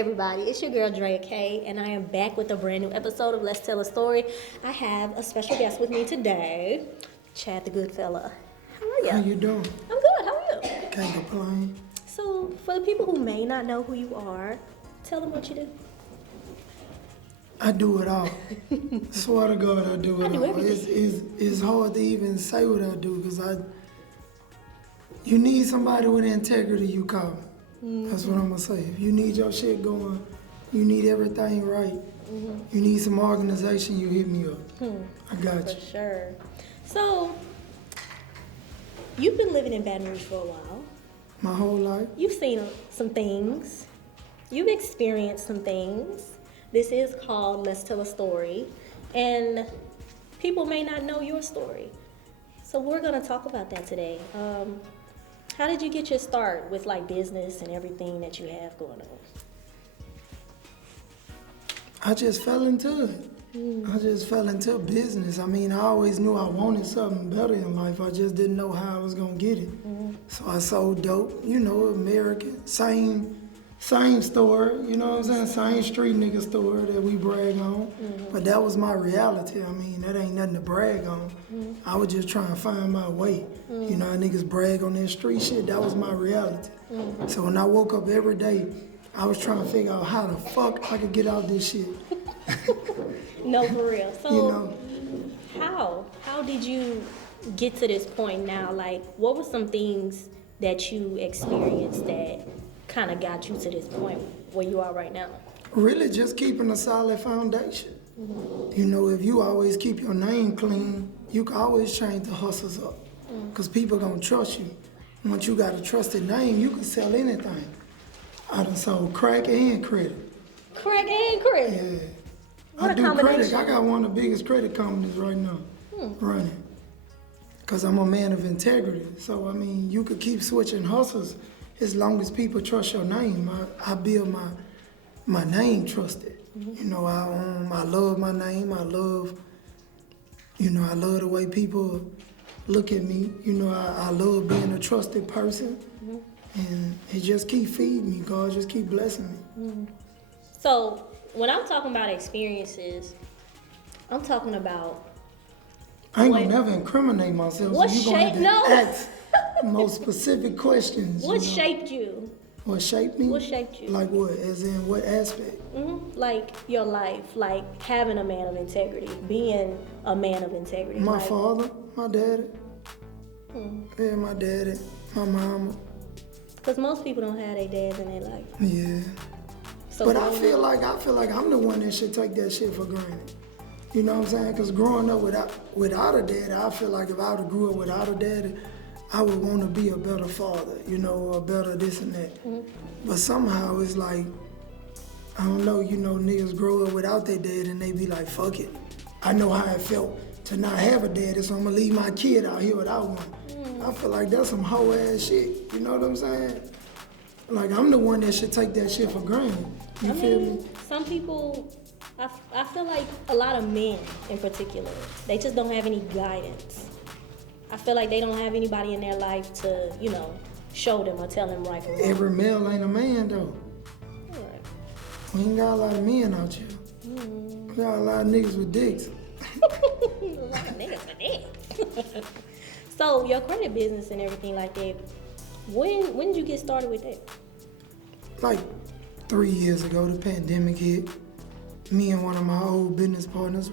everybody? It's your girl Drea Kay, and I am back with a brand new episode of Let's Tell a Story. I have a special guest with me today, Chad Tha Goodfella. How are you? How you doing? I'm good. How are you? Can't complain. So, for the people who may not know who you are, tell them what you do. I do it all. Swear to God, I do it I do all. everything. It's hard to even say what I do because you need somebody with integrity, you call me. That's what I'm gonna say. If you need your shit going, you need everything right, you need some organization, you hit me up. I got you. For sure. So, you've been living in Baton Rouge for a while. My whole life. You've seen some things. You've experienced some things. This is called Let's Tell a Story. And people may not know your story. So we're going to talk about that today. How did you get your start with like business and everything that you have going on? I just fell into it. I just fell into business. I mean, I always knew I wanted something better in life. I just didn't know how I was gonna get it. So I sold dope, American, same store, you know what I'm saying? Same street nigga store that we brag on. But that was my reality. I mean, that ain't nothing to brag on. I was just trying to find my way. You know how niggas brag on that street shit? That was my reality. So when I woke up every day, I was trying to figure out how the fuck I could get out this shit. No, for real. So, You know? how did you get to this point now? Like, what were some things that you experienced that kind of got you to this point where you are right now? Really just keeping a solid foundation. You know, if you always keep your name clean, you can always change the hustles up. Because people gonna trust you. Once you got a trusted name, you can sell anything. I done sold crack and credit. Crack and credit? Yeah. What I a do credit. combination. I got one of the biggest credit companies right now running. Because I'm a man of integrity. So, I mean, you could keep switching hustles as long as people trust your name. I build my name trusted. You know, I love my name. I love the way people look at me. You know, I love being a trusted person. And it just keep feeding me. God just keep blessing me. So, when I'm talking about experiences, I'm talking about I ain't gonna never incriminate myself. What so you gonna have shape- to no. ask most specific questions. what you know? shaped you? What shaped me? What shaped you? Like what? As in what aspect? Like your life, like having a man of integrity, being a man of integrity. My like, father, my daddy. Yeah, my daddy, my mama. Because most people don't have their dads in their life. Yeah. So But I growing feel up- like I'm the one that should take that shit for granted. You know what I'm saying? Because growing up without a daddy, I feel like if I would have grew up without a daddy, I would want to be a better father, a better this and that. But somehow it's like, I don't know, niggas grow up without their dad and they be like, fuck it. I know how it felt to not have a daddy, so I'm gonna leave my kid out here without one. I feel like that's some hoe ass shit, you know what I'm saying? Like I'm the one that should take that shit for granted. You feel me? Some people, I feel like a lot of men in particular, they just don't have any guidance. I feel like they don't have anybody in their life to, show them or tell them right from wrong. Every male ain't a man though. Right. We ain't got a lot of men out here. We got a lot of niggas with dicks. A lot of niggas for that. So your credit business and everything like that, when did you get started with that? Like 3 years ago, the pandemic hit. Me and one of my old business partners,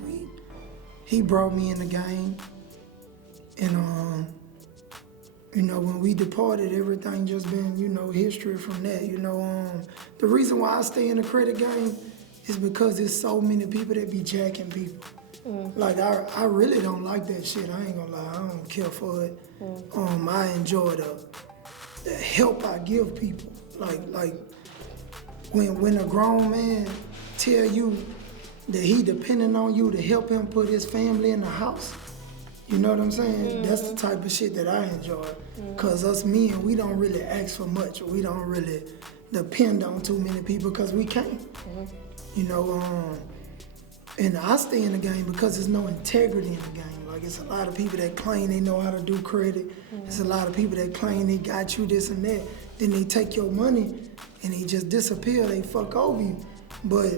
he brought me in the game. And, when we departed, everything just been, history from that. The reason why I stay in the credit game is because there's so many people that be jacking people. Like, I really don't like that shit. I ain't gonna lie. I don't care for it. I enjoy the help I give people. Like when a grown man tell you that he depending on you to help him put his family in the house, you know what I'm saying? That's the type of shit that I enjoy. Cause us men, we don't really ask for much. We don't really depend on too many people cause we can't. And I stay in the game because there's no integrity in the game. Like, it's a lot of people that claim they know how to do credit. There's a lot of people that claim they got you this and that. Then they take your money and they just disappear. They fuck over you. But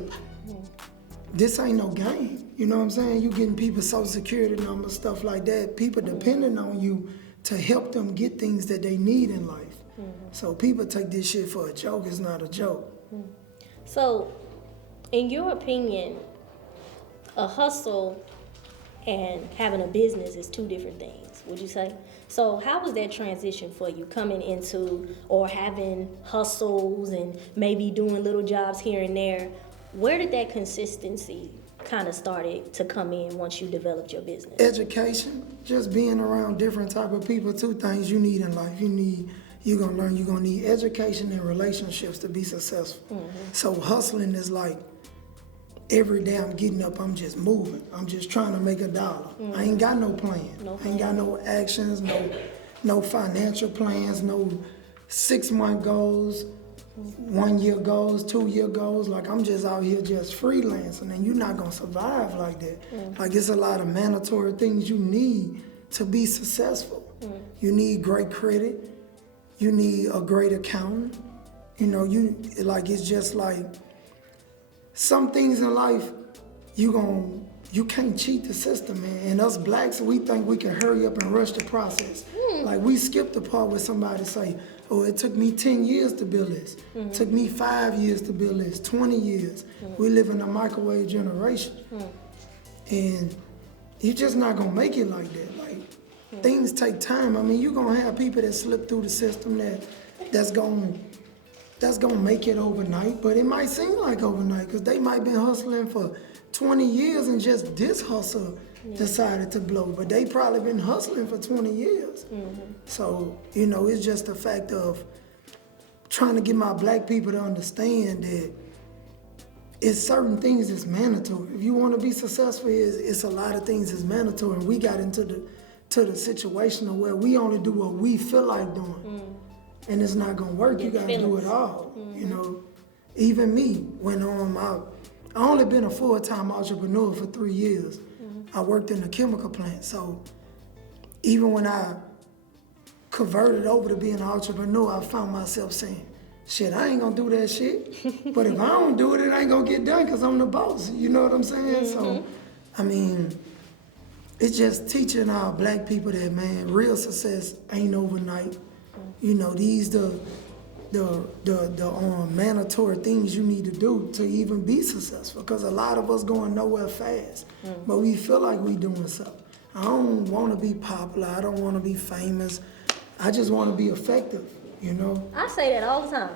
this ain't no game. You know what I'm saying? You getting people Social Security numbers, stuff like that. People depending on you to help them get things that they need in life. So people take this shit for a joke. It's not a joke. So, in your opinion, a hustle and having a business is two different things, would you say? So how was that transition for you, coming into or having hustles and maybe doing little jobs here and there? Where did that consistency kind of started to come in once you developed your business? Education, just being around different type of people. Two things you need in life. You're gonna learn, you're gonna need education and relationships to be successful. So hustling is like, every day I'm getting up, I'm just moving. I'm just trying to make a dollar. I ain't got no plan. I ain't got no actions, no financial plans, no 6-month goals, 1-year goals, 2-year goals. Like, I'm just out here just freelancing, and you're not gonna survive like that. Like, it's a lot of mandatory things you need to be successful. You need great credit. You need a great accountant. You know, it's just like, some things in life, you can't cheat the system, man. And us blacks, we think we can hurry up and rush the process. Like, we skip the part where somebody say, oh, it took me 10 years to build this. It took me 5 years to build this, 20 years. We live in a microwave generation. And you're just not gonna make it like that. Like, things take time. I mean, you're gonna have people that slip through the system that's gonna make it overnight, but it might seem like overnight because they might been hustling for 20 years and just this hustle decided to blow, but they probably been hustling for 20 years. So, you know, it's just the fact of trying to get my black people to understand that it's certain things that's mandatory. If you want to be successful, it's a lot of things that's mandatory. And we got into the situation of where we only do what we feel like doing. And it's not gonna work. You gotta do it all. You know, even me, when I only been a full-time entrepreneur for 3 years. I worked in a chemical plant. So even when I converted over to being an entrepreneur, I found myself saying, shit, I ain't gonna do that shit. But if I don't do it, it ain't gonna get done because I'm the boss. You know what I'm saying? So, I mean, it's just teaching our black people that, man, real success ain't overnight. You know, these the mandatory things you need to do to even be successful. Because a lot of us going nowhere fast, but we feel like we doing something. I don't want to be popular. I don't want to be famous. I just want to be effective. You know. I say that all the time.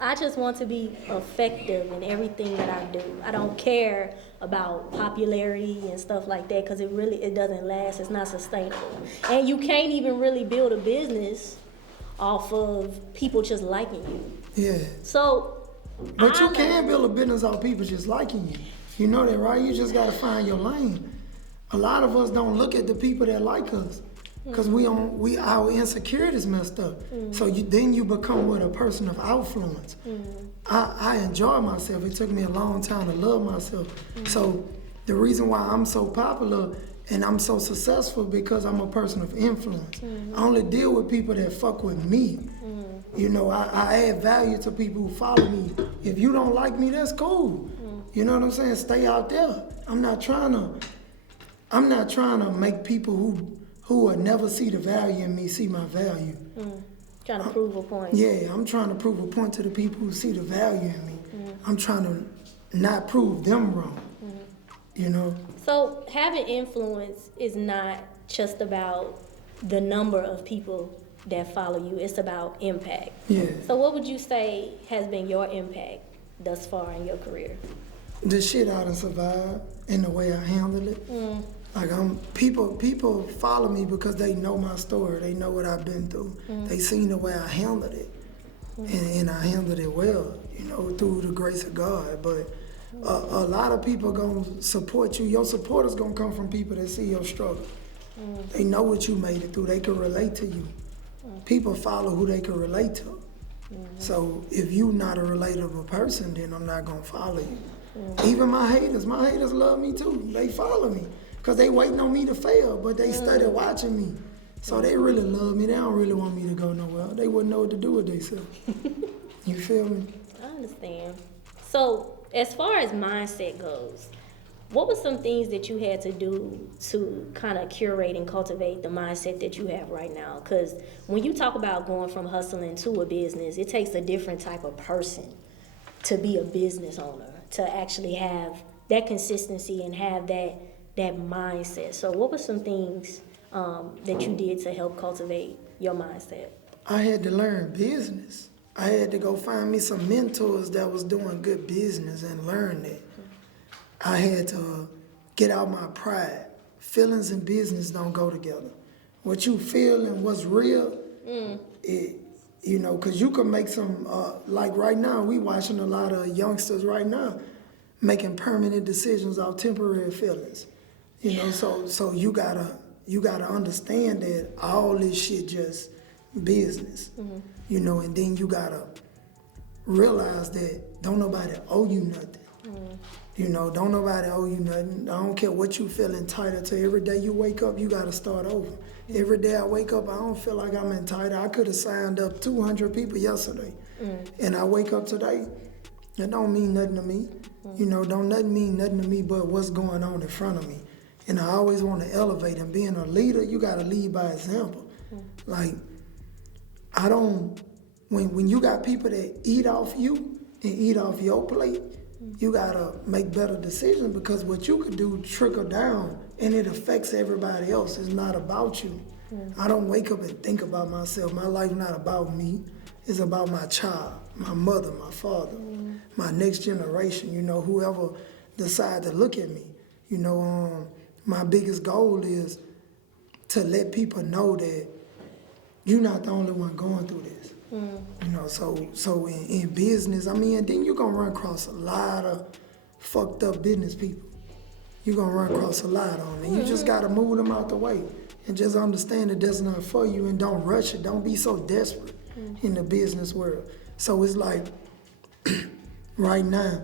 I just want to be effective in everything that I do. I don't care about popularity and stuff like that because it doesn't last. It's not sustainable, and you can't even really build a business off of people just liking you. Yeah. So, but you can build a business off people just liking you. You know that, right? You just gotta find your lane. A lot of us don't look at the people that like us because our insecurities messed up. So then you become a person of influence. I enjoy myself. It took me a long time to love myself. So the reason why I'm so popular and I'm so successful because I'm a person of influence. I only deal with people that fuck with me. You know, I add value to people who follow me. If you don't like me, that's cool. You know what I'm saying? Stay out there. I'm not trying to make people who will never see the value in me see my value. Trying to prove a point. Yeah, I'm trying to prove a point to the people who see the value in me. I'm trying to not prove them wrong. You know? So having influence is not just about the number of people that follow you. It's about impact. Yeah. So what would you say has been your impact thus far in your career? The shit I done survived and the way I handle it. Like people follow me because they know my story. They know what I've been through. They seen the way I handled it. And I handled it well, you know, through the grace of God. But a lot of people gonna support you. Your supporters gonna come from people that see your struggle. They know what you made it through. They can relate to you. People follow who they can relate to. So if you not a relatable person, then I'm not gonna follow you. Even my haters love me too. They follow me because they waiting on me to fail, but they started watching me. So they really love me. They don't really want me to go nowhere. They wouldn't know what to do with themselves. You feel me? I understand. So, as far as mindset goes, what were some things that you had to do to kind of curate and cultivate the mindset that you have right now? Because when you talk about going from hustling to a business, it takes a different type of person to be a business owner, to actually have that consistency and have that mindset. So what were some things that you did to help cultivate your mindset? I had to learn business. I had to go find me some mentors that was doing good business and learn that. I had to get out my pride. Feelings and business don't go together. What you feel and what's real, because you can make some, like right now, we watching a lot of youngsters right now making permanent decisions off temporary feelings. So you gotta understand that all this shit just business. And then you gotta realize that don't nobody owe you nothing. Don't nobody owe you nothing. I don't care what you feel entitled to. Every day you wake up, you gotta start over. Every day I wake up, I don't feel like I'm entitled. I could have signed up 200 people yesterday. And I wake up today, it don't mean nothing to me. Don't nothing mean nothing to me but what's going on in front of me. And I always want to elevate. And being a leader, you gotta lead by example. Like, when you got people that eat off you and eat off your plate, you gotta make better decisions, because what you could do trickle down and it affects everybody else. It's not about you. I don't wake up and think about myself. My life not about me. It's about my child, my mother, my father, my next generation, whoever decide to look at me. My biggest goal is to let people know that you're not the only one going through this. So in business, and then you're gonna run across a lot of fucked up business people. You're gonna run across a lot on them. You just gotta move them out the way and just understand that that's not for you, and don't rush it. Don't be so desperate in the business world. So it's like, right now,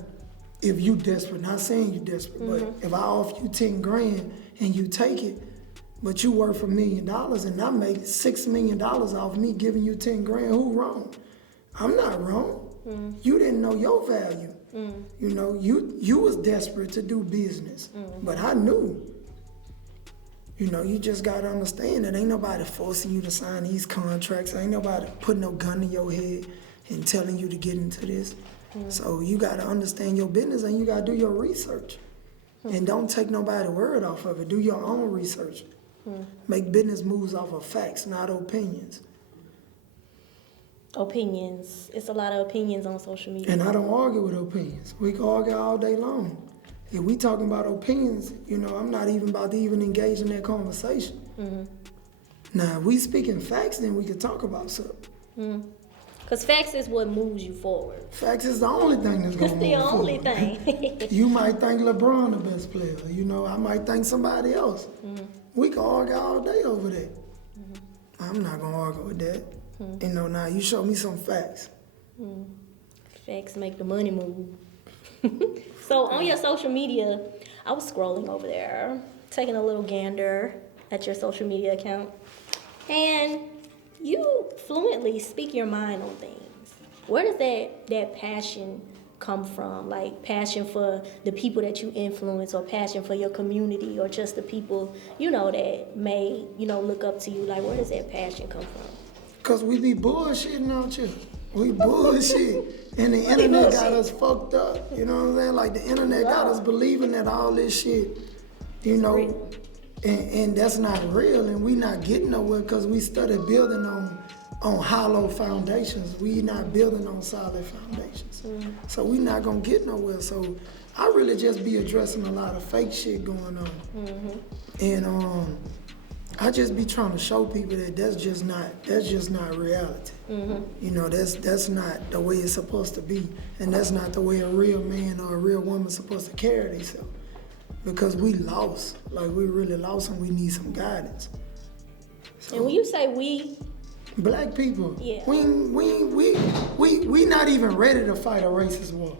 if you desperate, not saying you desperate, but if I offer you 10 grand and you take it, but you worth $1 million and I make $6 million off me giving you 10 grand, who wrong? I'm not wrong. You didn't know your value. You was desperate to do business, but I knew. You just gotta understand that ain't nobody forcing you to sign these contracts. Ain't nobody putting no gun to your head and telling you to get into this. So you gotta understand your business and you gotta do your research. And don't take nobody's word off of it. Do your own research. Make business moves off of facts, not opinions. Opinions. It's a lot of opinions on social media. And I don't argue with opinions. We can argue all day long. If we talking about opinions, I'm not even about to even engage in that conversation. Now, if we speaking facts, then we can talk about something. Because facts is what moves you forward. Facts is the only thing that's going to move It's the only forward. thing. You might think LeBron the best player. I might think somebody else. We can argue all day over that. I'm not going to argue with that. Now you show me some facts. Facts make the money move. So on your social media, I was scrolling over there, taking a little gander at your social media account, and you fluently speak your mind on things. Where does that passion come from? Like passion for the people that you influence, or passion for your community, or just the people, that may, look up to you? Like, where does that passion come from? Because we be bullshitting out here. We bullshit. And the internet got us fucked up. You know what I'm saying? Like, the internet got us believing that all this shit, and that's not real, and we not getting nowhere because we started building on hollow foundations. We not building on solid foundations. So we not gonna get nowhere. So I really just be addressing a lot of fake shit going on. And I just be trying to show people that that's just not reality. That's not the way it's supposed to be, and that's not the way a real man or a real woman's supposed to carry themselves. Because we lost, like we really lost, and we need some guidance. So, and when you say we, black people, yeah, we not even ready to fight a racist war.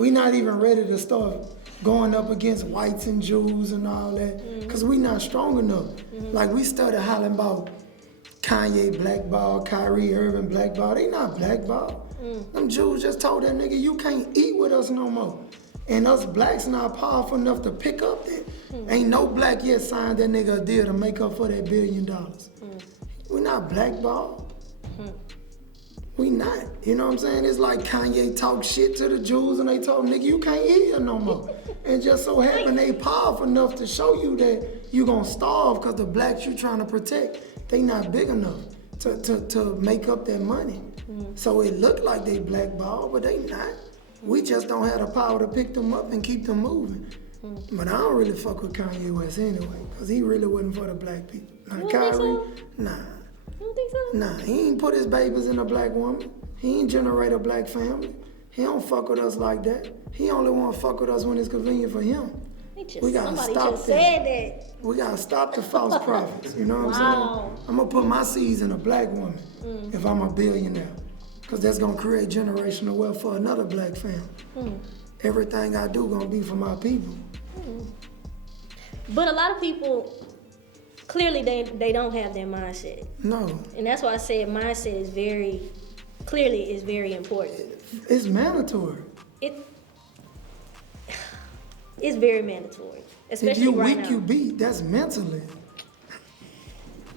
We not even ready to start going up against whites and Jews and all that, because we not strong enough. Like, we started hollering about Kanye blackball, Kyrie Irving blackball. They not blackball. Them Jews just told that nigga, you can't eat with us no more. And us blacks not powerful enough to pick up that. Ain't no black yet signed that nigga a deal to make up for that $1 billion. We not blackball. We not. You know what I'm saying? It's like Kanye talk shit to the Jews and they told him, nigga, you can't eat here no more. And just so happen they powerful enough to show you that you gonna starve because the blacks you trying to protect, they not big enough to make up that money. So it looked like they blackball, but they not. We just don't have the power to pick them up and keep them moving. But I don't really fuck with Kanye West anyway, because he really wasn't for the black people. Now, Kyrie, so? nah. You don't think so? Nah, he ain't put his babies in a black woman. He ain't generate a black family. He don't fuck with us like that. He only want to fuck with us when it's convenient for him. We gotta Somebody stop just that. said that. We gotta stop the false prophets. You know what I'm saying? I'm gonna put my seeds in a black woman if I'm a billionaire, because that's gonna create generational wealth for another black family. Everything I do gonna be for my people. But a lot of people, clearly they don't have that mindset. No. And that's why I said mindset is very important. It's mandatory. It's very mandatory. Especially If you right weak, now. you beat. That's mentally.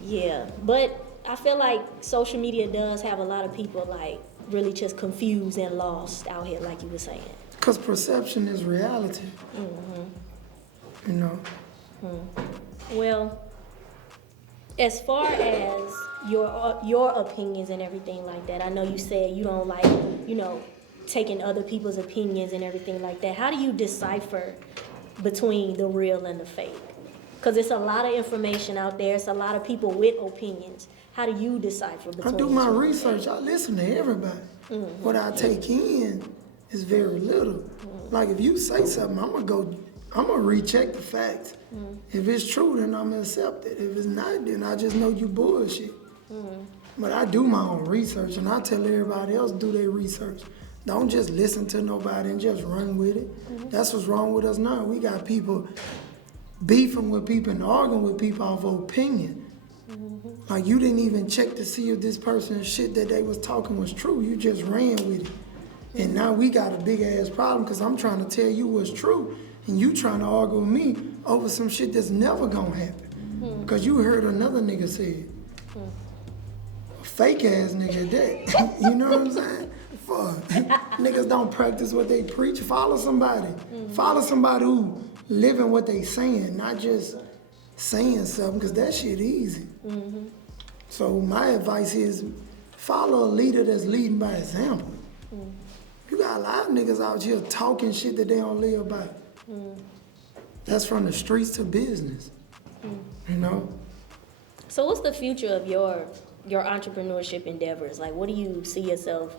Yeah, but I feel like social media does have a lot of people like really just confused and lost out here, like you were saying. Because perception is reality. You know? Well, as far as your opinions and everything like that, I know you said you don't like, taking other people's opinions and everything like that. How do you decipher between the real and the fake? Because it's a lot of information out there. It's a lot of people with opinions. How do you decipher between I do my research. I listen to everybody. What I take in is very little. Like, if you say something, I'm gonna recheck the facts. If it's true, then I'm gonna accept it. If it's not, then I just know you bullshit. But I do my own research, and I tell everybody else do their research. Don't just listen to nobody and just run with it. That's what's wrong with us now. We got people beefing with people and arguing with people off of opinion. Like, you didn't even check to see if this person's shit that they was talking was true. You just ran with it. And now we got a big ass problem because I'm trying to tell you what's true and you trying to argue with me over some shit that's never gonna happen. Because you heard another nigga say it. A fake ass nigga at that. You know what I'm saying? Fuck. Niggas don't practice what they preach. Follow somebody. Follow somebody who living what they saying, not just saying something, because that shit easy. So my advice is follow a leader that's leading by example. You got a lot of niggas out here talking shit that they don't live by. That's from the streets to business. You know? So what's the future of your entrepreneurship endeavors? Like, what do you see yourself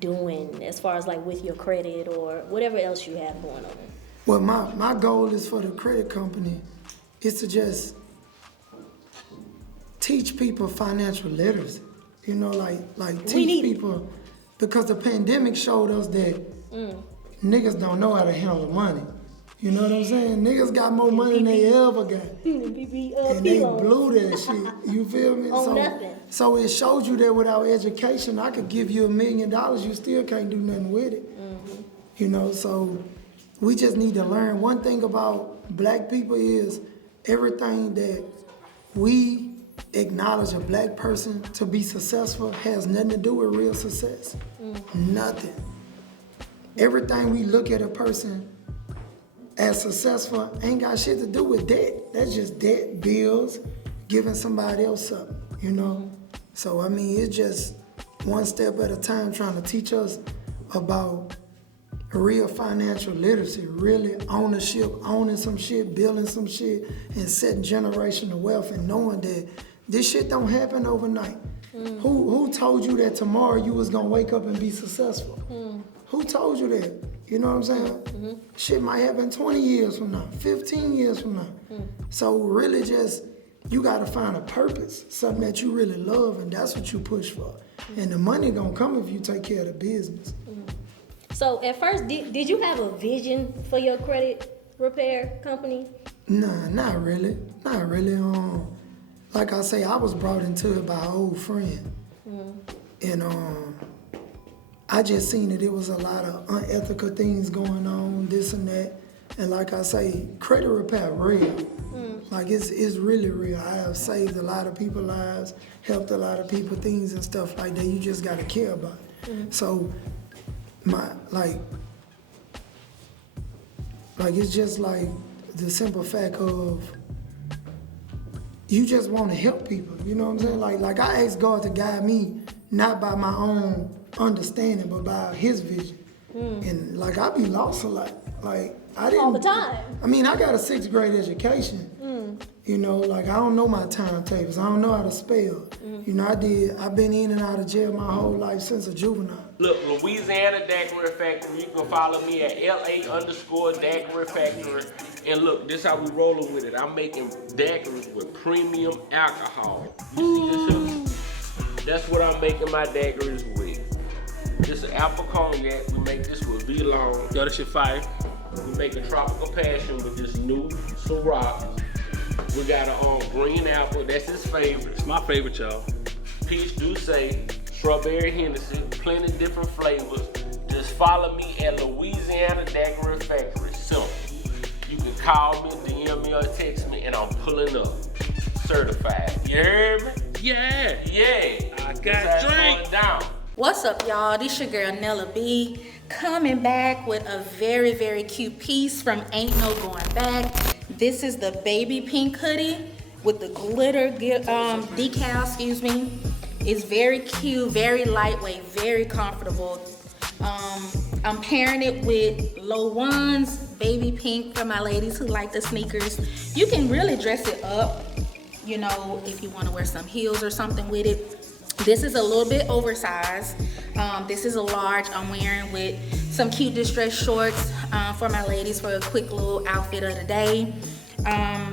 doing as far as like with your credit or whatever else you have going on? Well, my goal is for the credit company is to just teach people financial literacy. You know, like teach people, because the pandemic showed us that niggas don't know how to handle money. You know what I'm saying? Niggas got more money than they ever got. And they blew that shit. You feel me? Nothing. So it showed you that without education, I could give you $1 million, you still can't do nothing with it. You know, so we just need to learn. One thing about black people is everything that we acknowledge a black person to be successful has nothing to do with real success. Nothing. Everything we look at a person as successful ain't got shit to do with debt. That's just debt, bills, giving somebody else something, you know? So, I mean, it's just one step at a time trying to teach us about real financial literacy, really ownership, owning some shit, building some shit, and setting generational wealth and knowing that this shit don't happen overnight. Who told you that tomorrow you was gonna wake up and be successful? Who told you that? You know what I'm saying? Shit might happen 20 years from now, 15 years from now. So really just, you gotta find a purpose, something that you really love, and that's what you push for. And the money gonna come if you take care of the business. So at first, did you have a vision for your credit repair company? Nah, not really. Not really. Like I say, I was brought into it by an old friend. And I just seen that it was a lot of unethical things going on, this and that. And like I say, credit repair real. Like it's really real. I have saved a lot of people's lives, helped a lot of people, things and stuff like that. You just gotta care about it. So like it's just like the simple fact of you just want to help people. You know what I'm saying? Like I asked God to guide me, not by my own understanding, but by His vision. And like I be lost a lot. Like I didn't All the time. I mean, I got a 6th grade education. You know, like I don't know my timetables. I don't know how to spell. You know, I've been in and out of jail my whole life since a juvenile. Look, Louisiana Daiquiri Factory. You can follow me at LA_Daiquiri Factory. And look, this how we rolling with it. I'm making daiquiris with premium alcohol. You see this here? That's what I'm making my daiquiris with. This is apple cognac. We make this with V-Long. Yo, this shit fire. We make a tropical passion with this new Ciroc. We got a green apple. That's his favorite. It's my favorite, y'all. Peach Douce, strawberry Hennessy, plenty different flavors. Just follow me at Louisiana Daiquiri Factory. Simple. You can call me, DM me, or text me, and I'm pulling up. Certified. You heard me? Yeah. Yeah. I got That's how it's drink. going down. What's up, y'all? This your girl Nella B, coming back with a very, very cute piece from Ain't No Going Back. This is the baby pink hoodie with the glitter decal, excuse me. It's very cute, very lightweight, very comfortable. I'm pairing it with low ones, baby pink for my ladies who like the sneakers. You can really dress it up, you know, if you want to wear some heels or something with it. This is a little bit oversized. This is a large I'm wearing with some cute distressed shorts for my ladies for a quick little outfit of the day.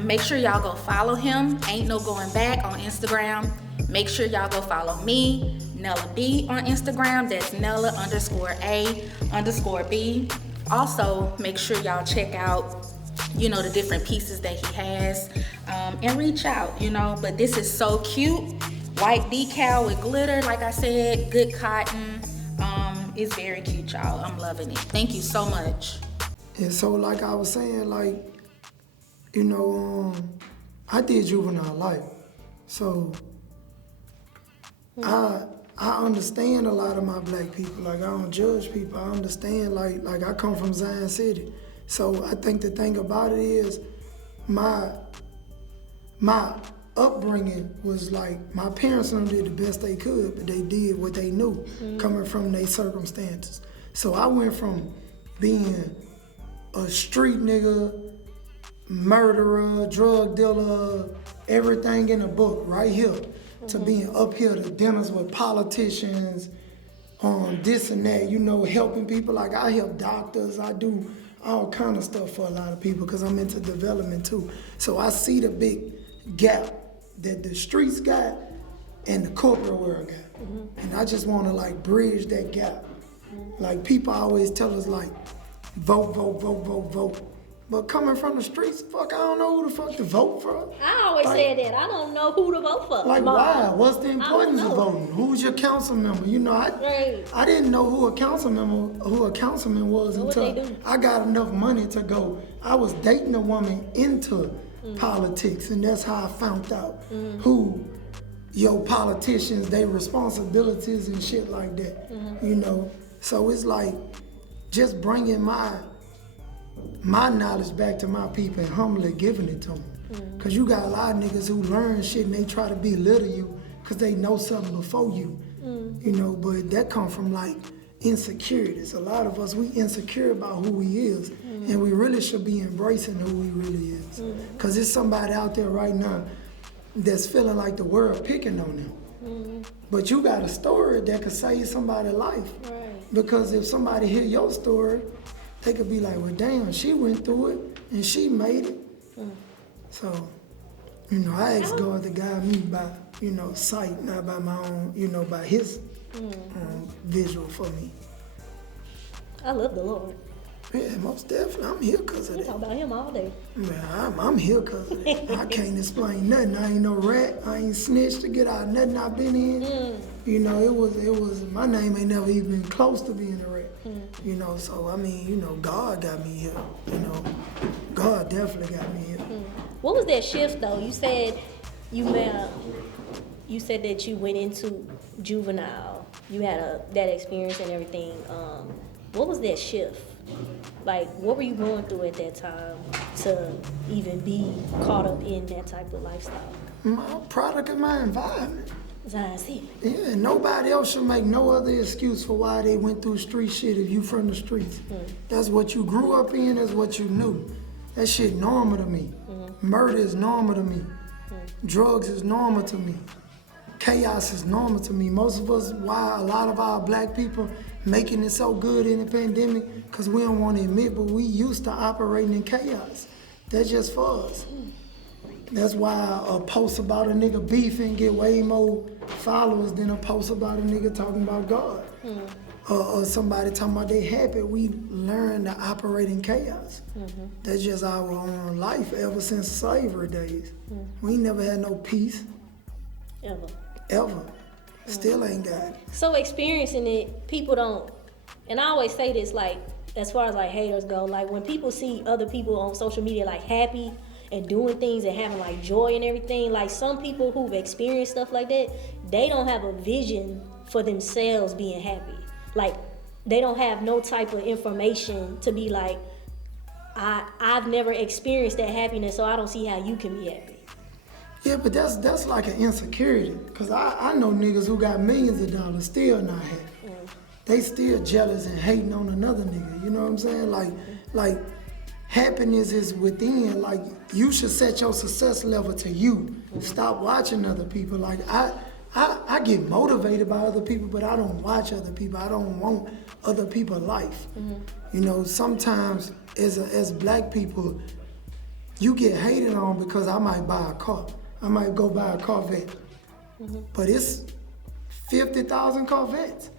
Make sure y'all go follow him, Ain't No Going Back on Instagram. Make sure y'all go follow me, Nella B on Instagram. That's Nella_A_B. Also, make sure y'all check out, you know, the different pieces that he has and reach out, you know. But this is so cute. White decal with glitter, like I said, good cotton. It's very cute, y'all. I'm loving it. Thank you so much. And so like I was saying, like, you know, I did juvenile life. So I understand a lot of my black people. Like I don't judge people. I understand like I come from Zion City. So I think the thing about it is my upbringing was like my parents did the best they could, but they did what they knew coming from their circumstances. So I went from being a street nigga, murderer, drug dealer, everything in a book right here, to being up here to dinners with politicians, this and that, you know, helping people. Like I help doctors, I do all kind of stuff for a lot of people because I'm into development too. So I see the big gap that the streets got and the corporate world got. And I just want to like bridge that gap. Like people always tell us like, vote, vote, vote, vote, vote. But coming from the streets, fuck, I don't know who the fuck to vote for. I always said that. I don't know who to vote for. Like why? What's the importance of voting? Who's your council member? You know, I didn't know who a councilman was until I got enough money to go. I was dating a woman into politics, and that's how I found out who your politicians, their responsibilities and shit like that. You know, so it's like just bringing my knowledge back to my people and humbly giving it to them. Cause you got a lot of niggas who learn shit and they try to belittle you cause they know something before you. You know, but that come from like insecurities. A lot of us, we insecure about who we is, and we really should be embracing who we really is. Cause there's somebody out there right now that's feeling like the world picking on them. But you got a story that could save somebody's life. Because if somebody hear your story, they could be like, well, damn, she went through it and she made it. So, you know, I asked God to guide me by, you know, sight, not by my own, you know, by his visual for me. I love the Lord. Yeah, most definitely. I'm here because of We that. talk about him all day. Man, I'm here because of that. I can't explain nothing. I ain't no rat. I ain't snitched to get out of nothing I've been in. You know, it was, my name ain't never even close to being a rat. You know, so I mean, you know, God got me here. You know, God definitely got me here. What was that shift though? You said you said that you went into juvenile. You had that experience and everything. What was that shift? Like, what were you going through at that time to even be caught up in that type of lifestyle? My product of my environment. Zion City. Yeah, nobody else should make no other excuse for why they went through street shit if you from the streets. That's what you grew up in, that's what you knew. That shit normal to me. Murder is normal to me. Drugs is normal to me. Chaos is normal to me. Most of us, why a lot of our black people making it so good in the pandemic, because we don't want to admit, but we used to operating in chaos. That's just for us. That's why a post about a nigga beefing get way more followers than a post about a nigga talking about God. Or somebody talking about they happy. We learn to operate in chaos. That's just our own life ever since slavery days. We never had no peace. Ever. Still ain't got it. So experiencing it, people don't, and I always say this, like, as far as like haters go, like when people see other people on social media like happy and doing things and having like joy and everything, like some people who've experienced stuff like that, they don't have a vision for themselves being happy. Like they don't have no type of information to be like, I've never experienced that happiness, so I don't see how you can be happy. Yeah, but that's like an insecurity. Cause I know niggas who got millions of dollars still not happy. They still jealous and hating on another nigga. You know what I'm saying? Like happiness is within. Like you should set your success level to you. Stop watching other people. Like I get motivated by other people, but I don't watch other people. I don't want other people's life. You know, sometimes as black people, you get hated on because I might buy a car. I might go buy a Corvette. But it's 50,000 Corvettes.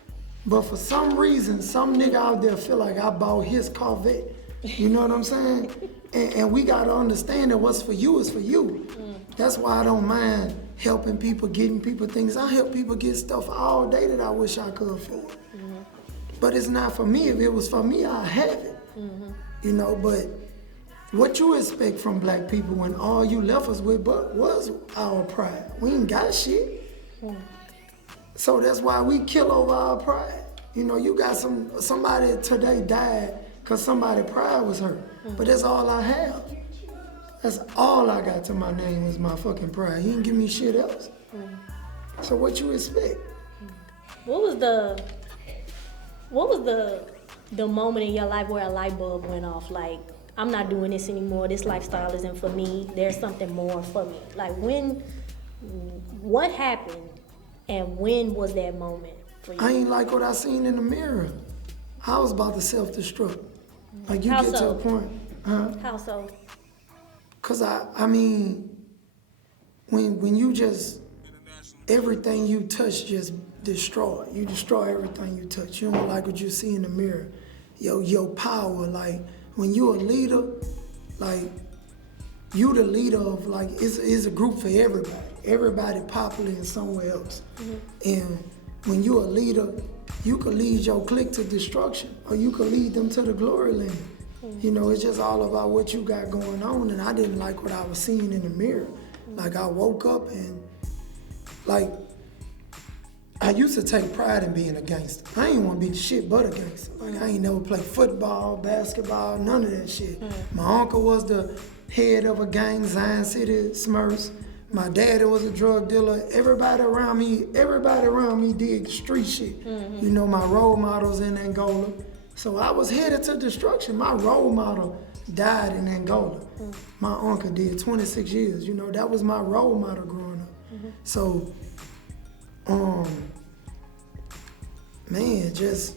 But for some reason, some nigga out there feel like I bought his Corvette. You know what I'm saying? And we gotta understand that what's for you is for you. That's why I don't mind helping people, getting people things. I help people get stuff all day that I wish I could afford. But it's not for me. If it was for me, I'd have it. You know, but what you expect from black people when all you left us with was our pride? We ain't got shit. So that's why we kill over our pride. You know, you got somebody today died because somebody's pride was hurt. But that's all I have. That's all I got to my name was my fucking pride. He didn't give me shit else. So what you expect? What was the moment in your life where a light bulb went off? Like, I'm not doing this anymore. This lifestyle isn't for me. There's something more for me. Like what happened and when was that moment for you? I ain't like what I seen in the mirror. I was about to self-destruct. Like you How get so? to a point. How so? Cause I mean, when you just, everything you touch just destroy. You destroy everything you touch. You don't like what you see in the mirror. Your power, like when you a leader, like you the leader of like, it's a group for everybody. Everybody popular in somewhere else. And when you a leader, you could lead your clique to destruction or you could lead them to the glory land. You know, it's just all about what you got going on, and I didn't like what I was seeing in the mirror. Like I woke up and like, I used to take pride in being a gangster. I ain't want to be shit but a gangster. Like I ain't never played football, basketball, none of that shit. My uncle was the head of a gang, Zion City Smurfs. My daddy was a drug dealer. Everybody around me did street shit. You know, my role models in Angola. So I was headed to destruction. My role model died in Angola. My uncle did 26 years. You know, that was my role model growing up. So, man, just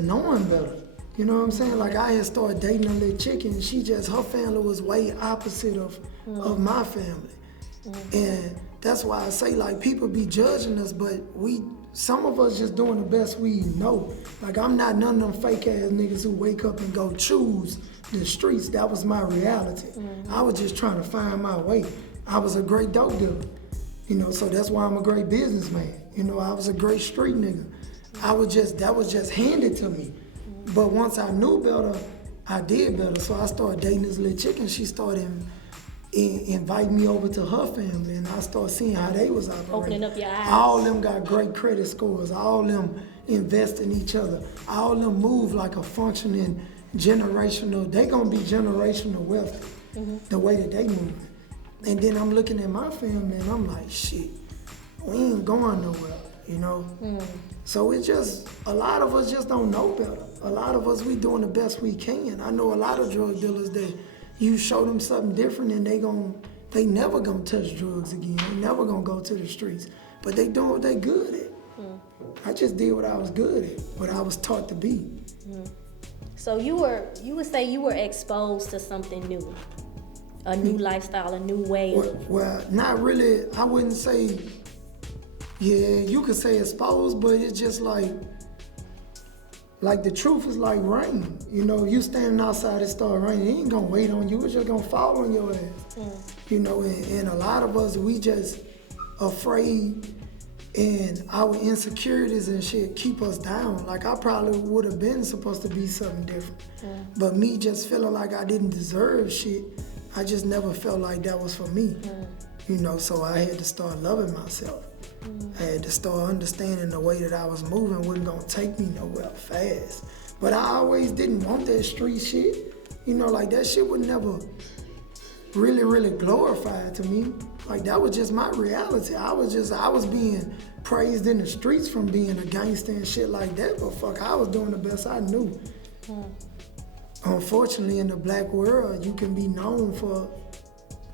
knowing better. You know what I'm saying? Like I had started dating a little chick and her family was way opposite of my family. And that's why I say, like, people be judging us, but some of us just doing the best we know. Like, I'm not none of them fake ass niggas who wake up and go choose the streets. That was my reality. I was just trying to find my way. I was a great dope dealer, you know, so that's why I'm a great businessman. You know, I was a great street nigga. That was just handed to me. But once I knew better, I did better. So I started dating this little chick, and she started invite me over to her family, and I started seeing how they was operating. Opening up your eyes. All them got great credit scores. All them invest in each other. All them move like a functioning generational. They gonna be generational wealthy, the way that they move. And then I'm looking at my family, and I'm like, shit, we ain't going nowhere, you know? So it's just, a lot of us just don't know better. A lot of us, we doing the best we can. I know a lot of drug dealers that you show them something different, and they never gonna touch drugs again. They never gonna go to the streets. But they doing what they good at. I just did what I was good at, what I was taught to be. So you would say you were exposed to something new, a new lifestyle, a new way. Well, not really. I wouldn't say. Yeah, you could say exposed, but it's just like the truth is like rain. You know, you standing outside, it start raining, it ain't gonna wait on you, it's just gonna fall on your ass. You know, and a lot of us, we just afraid, and our insecurities and shit keep us down. Like, I probably would have been supposed to be something different. But me just feeling like I didn't deserve shit, I just never felt like that was for me. You know, so I had to start loving myself. I had to start understanding the way that I was moving wasn't gonna take me nowhere fast. But I always didn't want that street shit. You know, like, that shit was never really, really glorified to me. Like, that was just my reality. I was being praised in the streets from being a gangster and shit like that, but fuck, I was doing the best I knew. Unfortunately, in the black world, you can be known for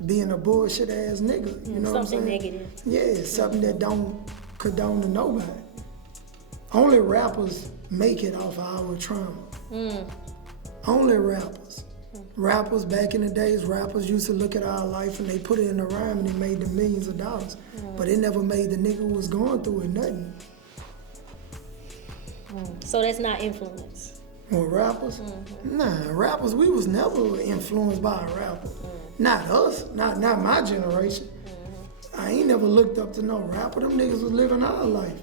being a bullshit ass nigga, you know what I'm saying? Something negative. Yeah, something that don't condone to nobody. Only rappers make it off of our trauma. Only rappers. Rappers back in the days, rappers used to look at our life and they put it in a rhyme and it made them millions of dollars. But it never made the nigga who was going through it nothing. So that's not influence. Well, rappers? Nah, rappers, we was never influenced by a rapper. Not us, not my generation. I ain't never looked up to no rapper. Them niggas was living our life.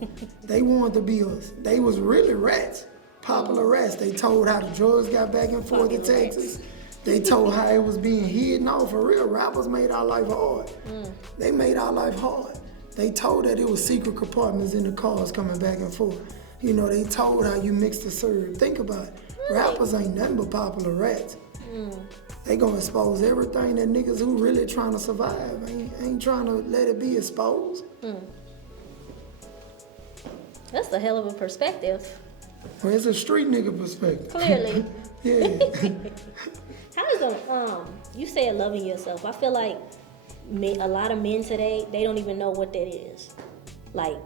They wanted to be us. They was really rats, popular rats. They told how the drugs got back and forth to Texas. They told how it was being hidden. No, for real, rappers made our life hard. They made our life hard. They told that it was secret compartments in the cars coming back and forth. You know, they told how you mix the syrup. Think about it. Rappers ain't nothing but popular rats. They gonna expose everything that niggas who really trying to survive ain't trying to let it be exposed. That's a hell of a perspective. Well, it's a street nigga perspective. Clearly. Yeah. How does you said loving yourself. I feel like a lot of men today, they don't even know what that is. Like,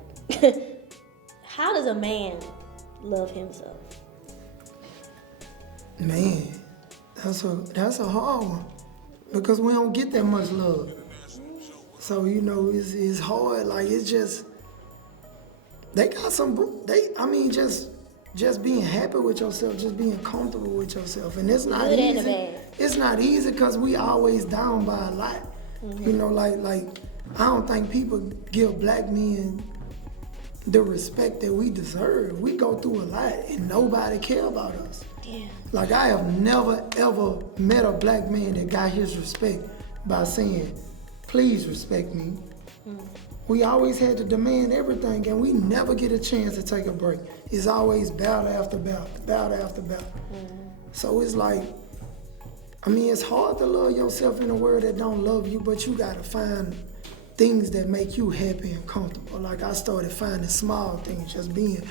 how does a man love himself? Man, that's a hard one because we don't get that much love. So, you know, it's hard. Like, it's just, they got just being happy with yourself, just being comfortable with yourself. And it's not Good easy. and bad. It's not easy because we always down by a lot. You know, like I don't think people give black men the respect that we deserve. We go through a lot and nobody care about us. Yeah. Like, I have never ever met a black man that got his respect by saying, please respect me. We always had to demand everything and we never get a chance to take a break. It's always battle after battle after battle. So it's like, I mean, it's hard to love yourself in a world that don't love you, but you gotta find things that make you happy and comfortable. Like, I started finding small things, just being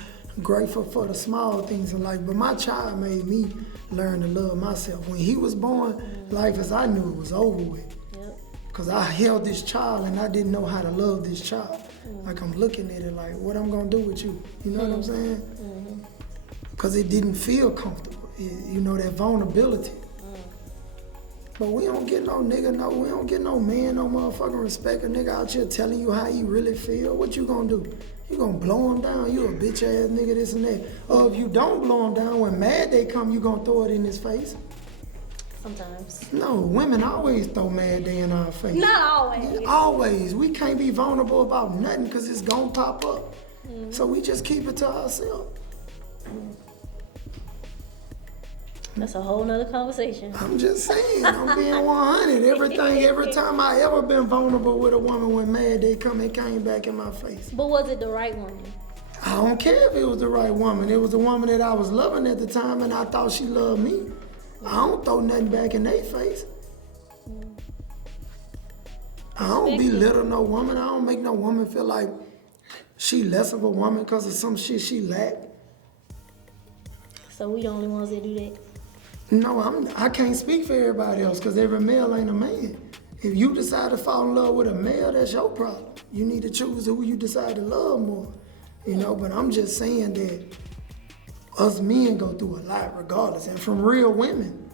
grateful for the small things in life. But my child made me learn to love myself. When he was born, life as I knew it was over with. Because I held this child and I didn't know how to love this child. Like, I'm looking at it like, what I'm gonna do with you? You know what I'm saying? Because it didn't feel comfortable. You know, that vulnerability. But we don't get no nigga, we don't get no man, no motherfucking respect. A nigga out here telling you how he really feel. What you gonna do? You gonna blow him down? You a bitch ass nigga, this and that. Or if you don't blow him down, when mad they come, you gonna throw it in his face? Sometimes. No, women always throw mad day in our face. Not always. Always. We can't be vulnerable about nothing because it's gonna pop up. So we just keep it to ourselves. That's a whole nother conversation. I'm just saying, I'm being 100. Every time I ever been vulnerable with a woman when mad they come and came back in my face. But was it the right woman? I don't care if it was the right woman. It was the woman that I was loving at the time and I thought she loved me. I don't throw nothing back in their face. I don't belittle no woman. I don't make no woman feel like she less of a woman because of some shit she lacked. So we the only ones that do that? No, I can't speak for everybody else because every male ain't a man. If you decide to fall in love with a male, that's your problem. You need to choose who you decide to love more. But I'm just saying that us men go through a lot regardless, and from real women.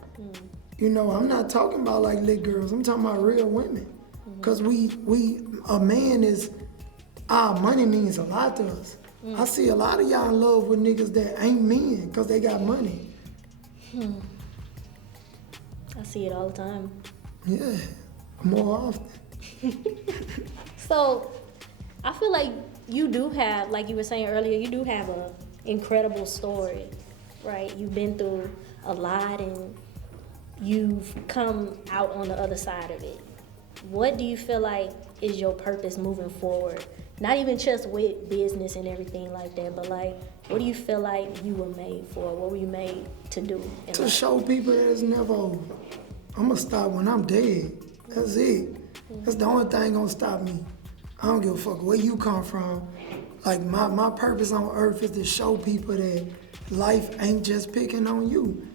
I'm not talking about like lit girls, I'm talking about real women. Because a man is, our money means a lot to us. I see a lot of y'all in love with niggas that ain't men because they got money. I see it all the time. Yeah, more often. So, I feel like you do have, like you were saying earlier, you do have an incredible story, right? You've been through a lot and you've come out on the other side of it. What do you feel like is your purpose moving forward? Not even just with business and everything like that, but like, what do you feel like you were made for? What were you made to do? To show people that it's never over. I'm gonna stop when I'm dead. That's it. That's the only thing gonna stop me. I don't give a fuck where you come from. Like my purpose on earth is to show people that life ain't just picking on you.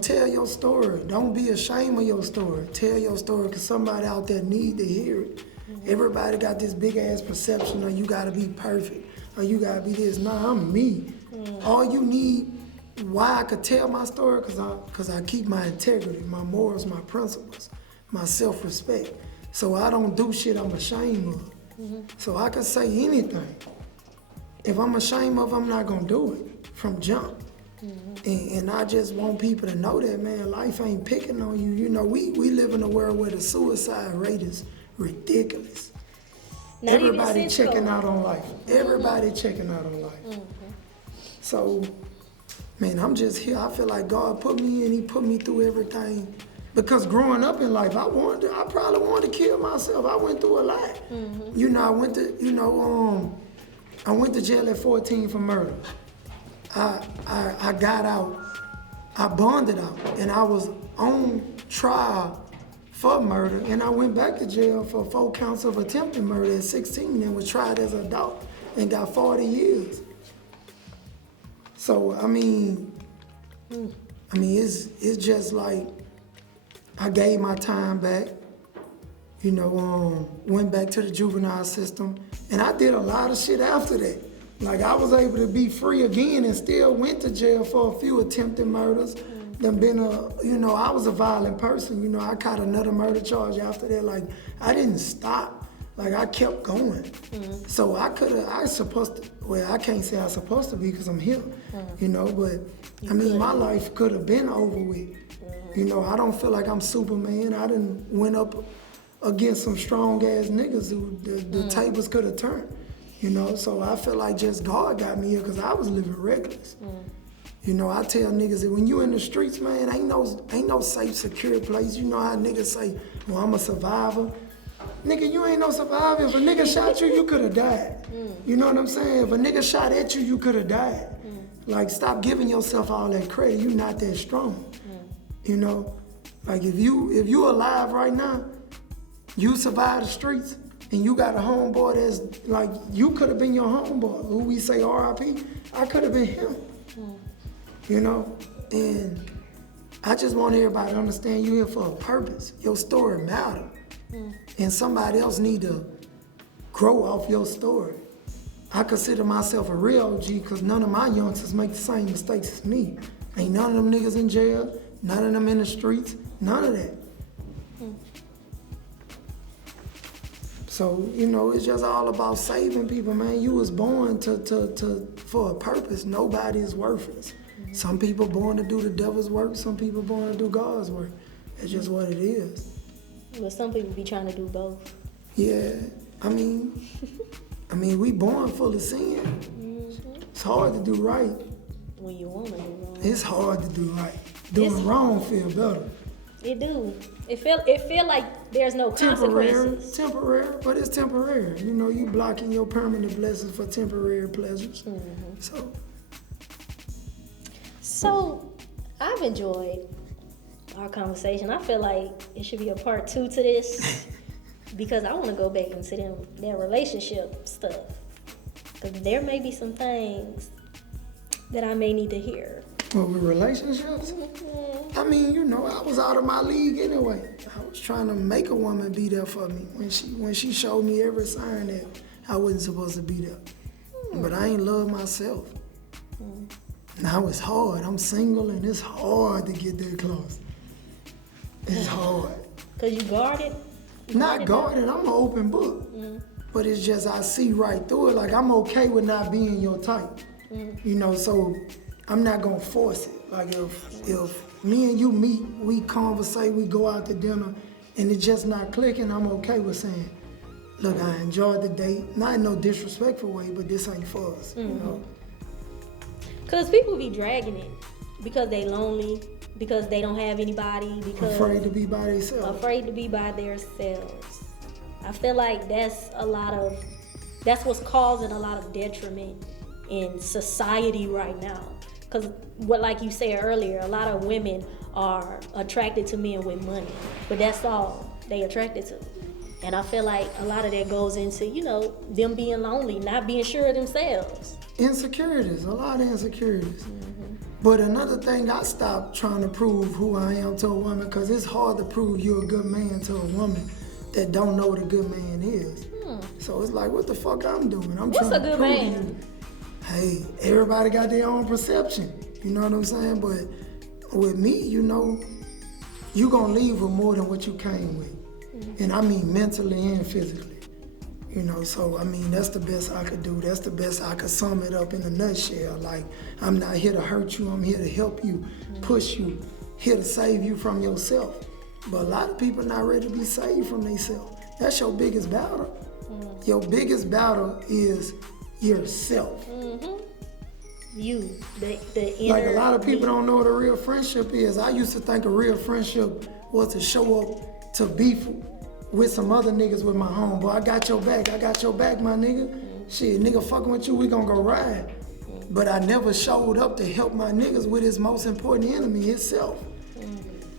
Tell your story. Don't be ashamed of your story. Tell your story because somebody out there need to hear it. Everybody got this big ass perception of you gotta be perfect or you gotta be this. Nah, I'm me. All you need, why I could tell my story, because I keep my integrity, my morals, my principles, my self-respect. So I don't do shit I'm ashamed of. So I could say anything. If I'm ashamed of, I'm not gonna do it from jump. And I just want people to know that, man, life ain't picking on you. We live in a world where the suicide rate is ridiculous. Not Everybody checking out on life. Everybody checking out on life. So, man, I'm just here. I feel like God put me in. He put me through everything. Because growing up in life, I probably wanted to kill myself. I went through a lot. I went to jail at 14 for murder. I got out. I bonded out, and I was on trial for murder, and I went back to jail for 4 counts of attempted murder at 16 and was tried as an adult and got 40 years. So, it's just like I gave my time back, went back to the juvenile system, and I did a lot of shit after that. Like I was able to be free again and still went to jail for a few attempted murders. I was a violent person. I caught another murder charge after that. Like I didn't stop. Like I kept going. So I can't say I'm supposed to be because I'm here, but my life could have been over with. I don't feel like I'm Superman. I done went up against some strong ass niggas who the tables could have turned. So I feel like just God got me here because I was living reckless. I tell niggas that when you in the streets, man, ain't no safe, secure place. You know how niggas say, well, I'm a survivor. Nigga, you ain't no survivor. If a nigga shot you, you could have died. You know what I'm saying? If a nigga shot at you, you could have died. Like, stop giving yourself all that credit. You not that strong. Like if you alive right now, you survive the streets, and you got a homeboy that's like, you could have been your homeboy, who we say R.I.P., I could have been him. And I just want everybody to understand you're here for a purpose. Your story matters. And somebody else need to grow off your story. I consider myself a real OG because none of my youngsters make the same mistakes as me. Ain't none of them niggas in jail, none of them in the streets, None of that. So, you know, it's just all about saving people, man. You was born for a purpose. Nobody is worthless. Some people born to do the devil's work. Some people born to do God's work. It's just what it is. But some people be trying to do both. Yeah, I mean, we born full of sin. It's hard to do right. When you want to do wrong. It's hard to do right. Doing wrong feel better. It do. It feel like there's no consequences. Temporary, but it's temporary. You know, you blocking your permanent blessings for temporary pleasures. So, I've enjoyed our conversation. I feel like it should be a part 2 to this because I want to go back into their relationship stuff. Because there may be some things that I may need to hear. Well, with relationships? I mean, you know, I was out of my league anyway. I was trying to make a woman be there for me when she showed me every sign that I wasn't supposed to be there. But I ain't love myself. Now it's hard. I'm single and it's hard to get that close. It's hard. Because you guarded? Not guarded, I'm an open book. But it's just I see right through it. Like, I'm okay with not being your type. You know, so I'm not gonna force it. Like, if me and you meet, we conversate, we go out to dinner, and it's just not clicking, I'm okay with saying, look, I enjoyed the date. Not in no disrespectful way, but this ain't for us, you know? Because people be dragging it because they lonely, because they don't have anybody, because Afraid to be by themselves. afraid to be by themselves. I feel like that's what's causing a lot of detriment in society right now. Because like you said earlier, a lot of women are attracted to men with money, but that's all they attracted to. And I feel like a lot of that goes into, you know, them being lonely, not being sure of themselves. Insecurities, a lot of insecurities. But another thing, I stopped trying to prove who I am to a woman, because it's hard to prove you're a good man to a woman that don't know what a good man is. So it's like, what the fuck I'm doing? I'm What's trying a to good prove man? you. Hey, everybody got their own perception. You know what I'm saying? But with me, you know, you gonna leave with more than what you came with. And I mean mentally and physically. You know, so I mean, that's the best I could do. That's the best I could sum it up in a nutshell. Like, I'm not here to hurt you, I'm here to help you, push you, here to save you from yourself. But a lot of people not ready to be saved from themselves. That's your biggest battle. Your biggest battle is yourself. You, the inner. Like, a lot of people don't know what a real friendship is. I used to think a real friendship was to show up to beef with some other niggas with my homeboy. I got your back, my nigga. Shit, nigga fucking with you, we gonna go ride. But I never showed up to help my niggas with his most important enemy, himself.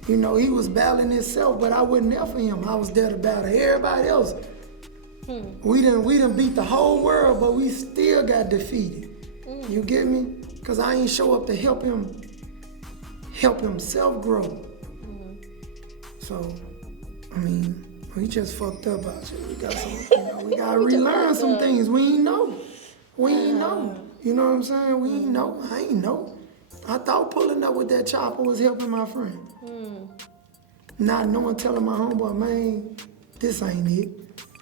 You know, he was battling himself, but I wasn't there for him. I was there to battle everybody else. We done beat the whole world, but we still got defeated. You get me? Cause I ain't show up to help himself grow. So, I mean, we just fucked up out here. We got some, you know, we gotta relearn some things. We ain't know. You know what I'm saying? We ain't know. I ain't know. I thought pulling up with that chopper was helping my friend. Not knowing, telling my homeboy, man, this ain't it.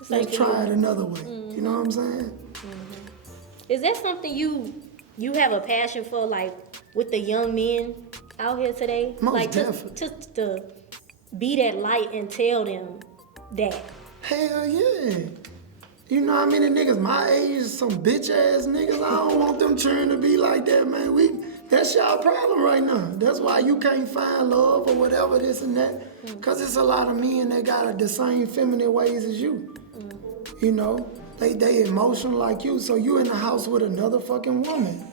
Let's try it another way. You know what I'm saying? Is that something you have a passion for, like with the young men out here today? Most like definitely. to be that light and tell them that. Hell yeah. You know how many niggas my age, some bitch ass niggas, I don't want them trying to be like that, man. That's y'all problem right now. That's why you can't find love or whatever, this and that. Cause it's a lot of men that got the same feminine ways as you. You know, they emotional like you, so you in the house with another fucking woman.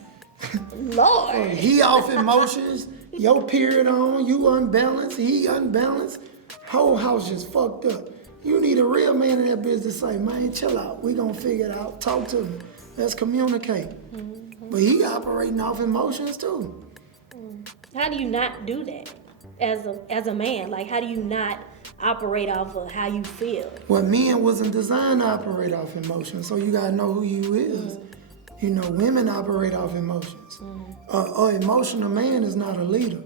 Lord. He off emotions, your period on, you unbalanced, he unbalanced. Whole house just fucked up. You need a real man in that business to say, man, chill out. We gonna figure it out. Talk to me. Let's communicate. But he operating off emotions too. How do you not do that as a man? Like, how do you not operate off of how you feel? Well, men wasn't designed to operate off emotions, so you gotta know who you is. You know, women operate off emotions. An emotional man is not a leader.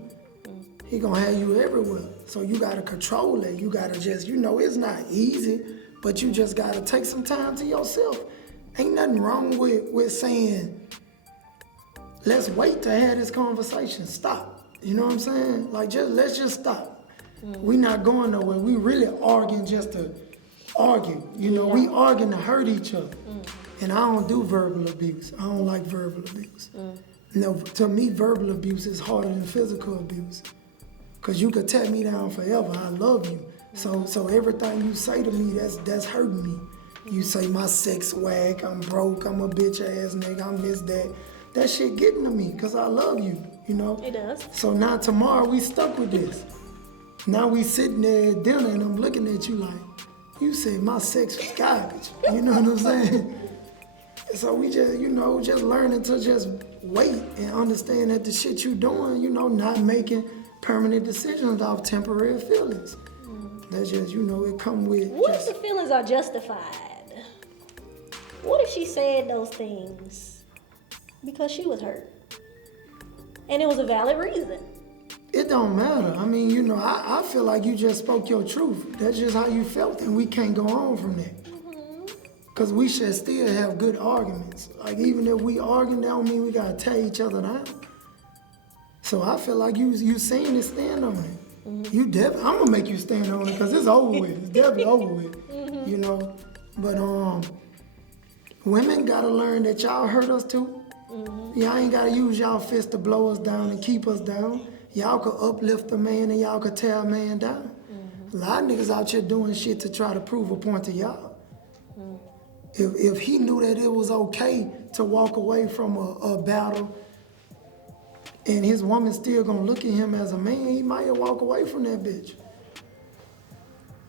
He gonna have you everywhere. So you gotta control it. You gotta just, it's not easy, but you just gotta take some time to yourself. Ain't nothing wrong with saying, let's wait to have this conversation. Stop. You know what I'm saying? Like, let's just stop. We not going nowhere. We really arguing just to argue. We arguing to hurt each other. And I don't do verbal abuse. I don't like verbal abuse. No, to me, verbal abuse is harder than physical abuse. Cause you could tear me down forever. I love you. So everything you say to me, that's hurting me. You say my sex whack, I'm broke, I'm a bitch ass nigga, I'm this, that. That shit getting to me, cause I love you, It does. So now tomorrow we stuck with this. Now we sitting there at dinner and I'm looking at you like, you said my sex was garbage. You know what I'm saying? So we just, just learning to just wait and understand that the shit you doing, not making permanent decisions off temporary feelings. That's just, it come with. What if the feelings are justified? What if she said those things because she was hurt? And it was a valid reason. It don't matter. I mean, I feel like you just spoke your truth. That's just how you felt, and we can't go on from that. Because we should still have good arguments. Like, even if we argue, that don't mean we got to tear each other down. So I feel like you saying it, stand on it. I'm going to make you stand on it because it's over with. It's definitely over with, But women got to learn that y'all hurt us too. Y'all ain't got to use y'all fists to blow us down and keep us down. Y'all could uplift a man and y'all could tear a man down. A lot of niggas out here doing shit to try to prove a point to y'all. If he knew that it was okay to walk away from a battle and his woman still gonna look at him as a man, he might walk away from that bitch.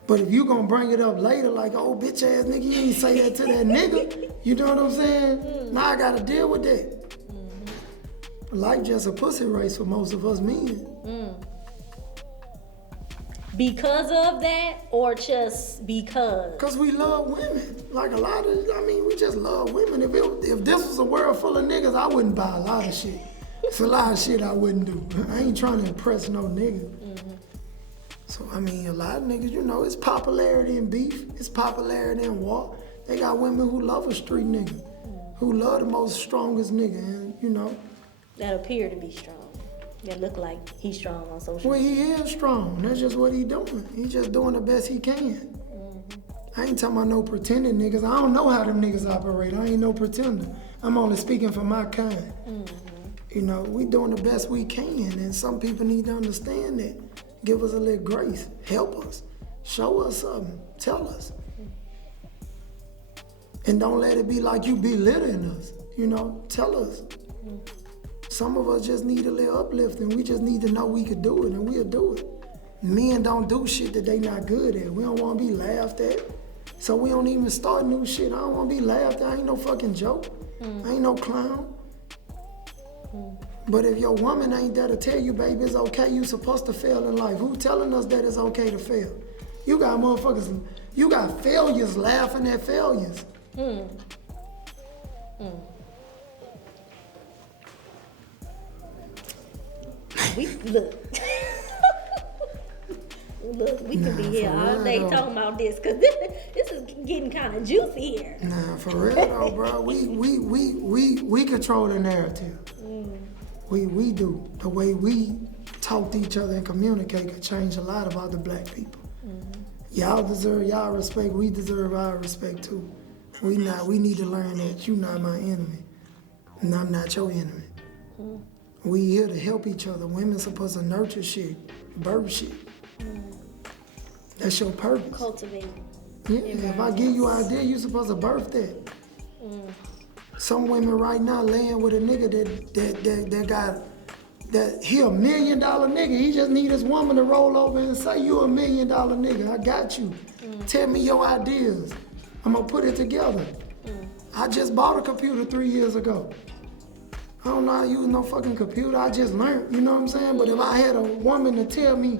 But if you gonna bring it up later like, oh, bitch ass nigga, you ain't say that to that nigga, you know what I'm saying? Now I gotta deal with that. Life just a pussy race for most of us men. Because of that, or just because? Because we love women. Like we just love women. If this was a world full of niggas, I wouldn't buy a lot of shit. It's a lot of shit I wouldn't do. I ain't trying to impress no nigga. So, a lot of niggas, it's popularity in beef. It's popularity in war. They got women who love a street nigga, who love the most strongest nigga, and, That appear to be strong. That look like he's strong on social well, media. he is strong. That's just what he doing. He just doing the best he can. I ain't talking about no pretending niggas. I don't know how them niggas operate. I ain't no pretender. I'm only speaking for my kind. We doing the best we can, and some people need to understand that. Give us a little grace. Help us. Show us something. Tell us. And don't let it be like you belittling us. Tell us. Some of us just need a little uplifting. We just need to know we could do it, and we'll do it. Men don't do shit that they not good at. We don't want to be laughed at. So we don't even start new shit. I don't want to be laughed at. I ain't no fucking joke. I ain't no clown. But if your woman ain't there to tell you, baby, it's okay, you supposed to fail in life. Who telling us that it's okay to fail? You got motherfuckers, you got failures laughing at failures. Look, we could be here all day talking about this, because this is getting kind of juicy here. Nah, for real though, bro. We control the narrative. We do. The way we talk to each other and communicate could change a lot about the black people. Y'all deserve y'all respect. We deserve our respect too. We need to learn that you not my enemy, and I'm not your enemy. We here to help each other. Women supposed to nurture shit, birth shit. That's your purpose. Cultivate. Yeah, if I give you an idea, you supposed to birth that. Some women right now laying with a nigga that he $1 million nigga. He just need his woman to roll over and say, you $1 million nigga, I got you. Tell me your ideas. I'm gonna put it together. I just bought a computer 3 years ago. I don't know how to use no fucking computer. I just learned, you know what I'm saying? But if I had a woman to tell me,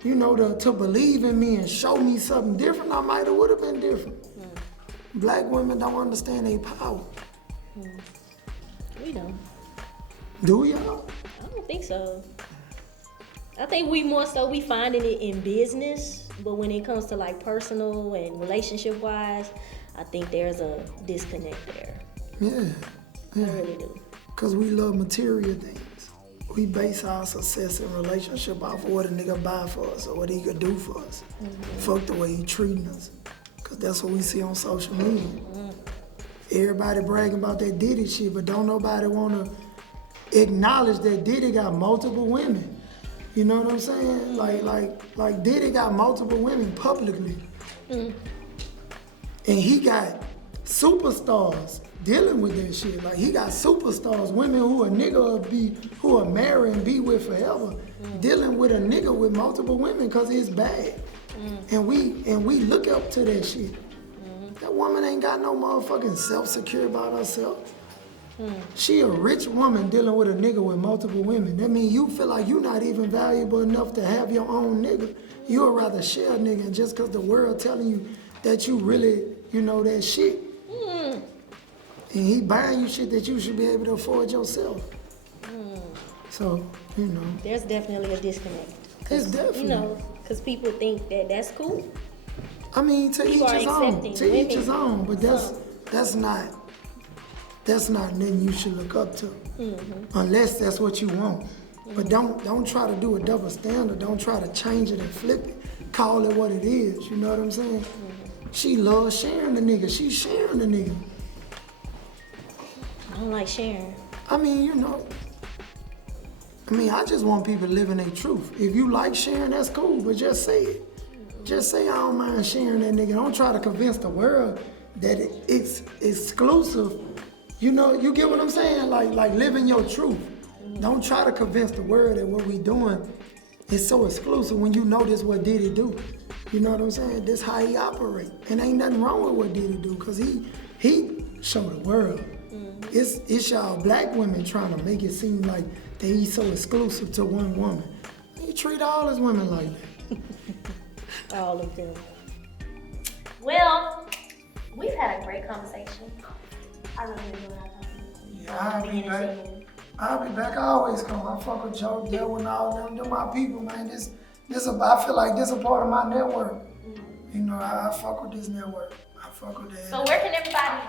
to believe in me and show me something different, I might have would have been different. Black women don't understand their power. We don't. Do y'all? I don't think so. I think we more so we finding it in business, but when it comes to like personal and relationship wise, I think there's a disconnect there. Yeah. I really do. Because we love material things. We base our success in relationship off of what a nigga buy for us or what he could do for us. Fuck the way he treating us. Because that's what we see on social media. Everybody bragging about that Diddy shit, but don't nobody want to acknowledge that Diddy got multiple women. You know what I'm saying? Like Diddy got multiple women publicly. And he got superstars dealing with that shit. Like he got superstars, women who a nigga who will marry and be with forever, dealing with a nigga with multiple women because it's bad. And we look up to that shit. That woman ain't got no motherfucking self-secure about herself. She a rich woman dealing with a nigga with multiple women. That mean you feel like you not even valuable enough to have your own nigga. You would rather share a nigga, and just because the world telling you that you really, you know, that shit. And he buying you shit that you should be able to afford yourself. So, you know. There's definitely a disconnect. It's definitely. You know, because people think that that's cool. I mean, to each People are his own. accepting To each women. his own. But that's not nothing you should look up to. Unless that's what you want. But don't try to do a double standard. Don't try to change it and flip it. Call it what it is. You know what I'm saying? She loves sharing the nigga. She's sharing the nigga. I don't like sharing. I mean, you know. I just want people living their truth. If you like sharing, that's cool, but just say it. Just say I don't mind sharing that nigga. Don't try to convince the world that it's exclusive. You know, you get what I'm saying? Like living your truth. Don't try to convince the world that what we doing is so exclusive when you know this what Diddy do. You know what I'm saying? This how he operate. And ain't nothing wrong with what Diddy do, because he show the world. It's y'all black women trying to make it seem like that he's so exclusive to one woman. He treat all his women like that. All of them. Well, we've had a great conversation. I really enjoyed our conversation. Yeah, I'll be back. I'll be back. I always come. I fuck with Joe, Dell, and all them. They're my people, man. I feel like this a part of my network. You know, I fuck with this network. I fuck with that. So where can everybody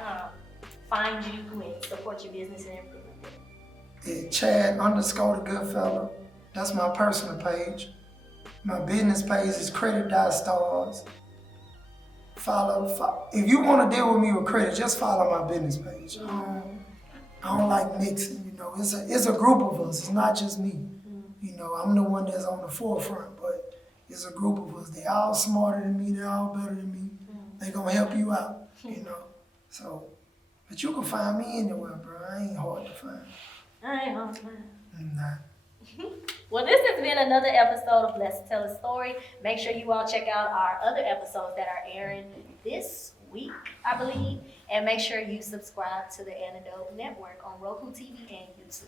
find you and support your business and everything like that? It's Chad _ the Goodfella. That's my personal page. My business page is credit.stars. Follow. If you want to deal with me with credit, just follow my business page. I don't like mixing, you know. It's a group of us. It's not just me. You know, I'm the one that's on the forefront, but it's a group of us. They all smarter than me. They all better than me. They gonna help you out, you know. So, but you can find me anywhere, bro. I ain't hard to find. I ain't hard to find. Nah. Well, this has been another episode of Let's Tell a Story. Make sure you all check out our other episodes that are airing this week, I believe. And make sure you subscribe to the Antidote Network on Roku TV and YouTube.